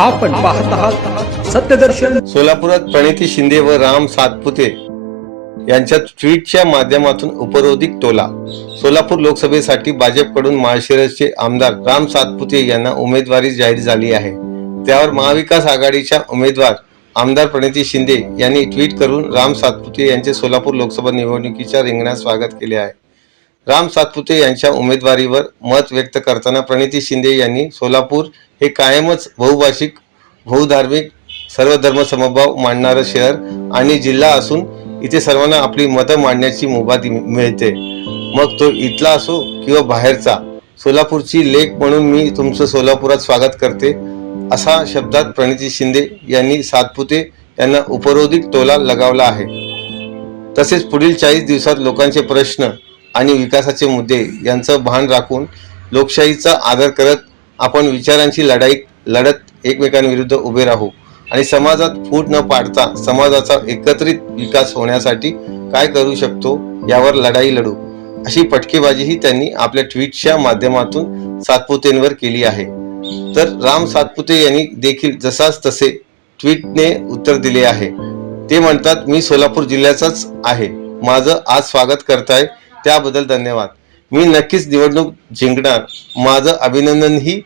आपण पाहत आहात सत्यदर्शन. सोलापुरात प्रणिती शिंदे व राम सातपुते यांच्या ट्विटच्या माध्यमातून उपरोधिक टोला. सोलापूर लोकसभेसाठी भाजपकडून माळशिरसचे आमदार राम सातपुते यांना उमेदवारी जाहीर झाली आहे. त्यावर महाविकास आघाडीच्या उमेदवार आमदार प्रणिती शिंदे यांनी ट्विट करून राम सातपुते यांचे सोलापूर लोकसभा निवडणुकीच्या रिंगणात स्वागत केले आहे. राम सातपुते यांच्या उमेदवारीवर मत व्यक्त करताना प्रणिती शिंदे यांनी सोलापूर हे कायमच बहुभाषिक, बहुधार्मिक, सर्व धर्म समभाव मानणारं शहर आणि जिल्हा असून इथे सर्वांना आपली मतं मांडण्याची मुभा मिळते, मग तो इथला असो किंवा बाहेरचा. सोलापूरची लेक म्हणून मी तुमचं सोलापुरात स्वागत करते, असा शब्दात प्रणिती शिंदे यांनी सातपुते यांना उपरोधिक टोला लगावला आहे. तसेच पुढील 40 दिवसात लोकांचे प्रश्न आणि विकासाचे मुद्दे यांचं भान राखून लोकशाहीचा आदर करत आपण विचारांची लढाई लढत एकमेकांविरुद्ध उभे राहू आणि समाजात फूट न पाडता समाजाचा एकत्रित विकास होण्यासाठी काय करू शकतो यावर लढाई लढू, अशी पटकेबाजीही त्यांनी आपल्या ट्विटच्या माध्यमातून सातपुतेंवर केली आहे. तर राम सातपुते यांनी देखील जसाच तसे ट्विटने उत्तर दिले आहे. ते म्हणतात, मी सोलापूर जिल्ह्याचाच आहे, माझं आज स्वागत करताय त्याबद्दल धन्यवाद. मी नक्कीच निवडणूक जिंकणार, माझं अभिनंदनही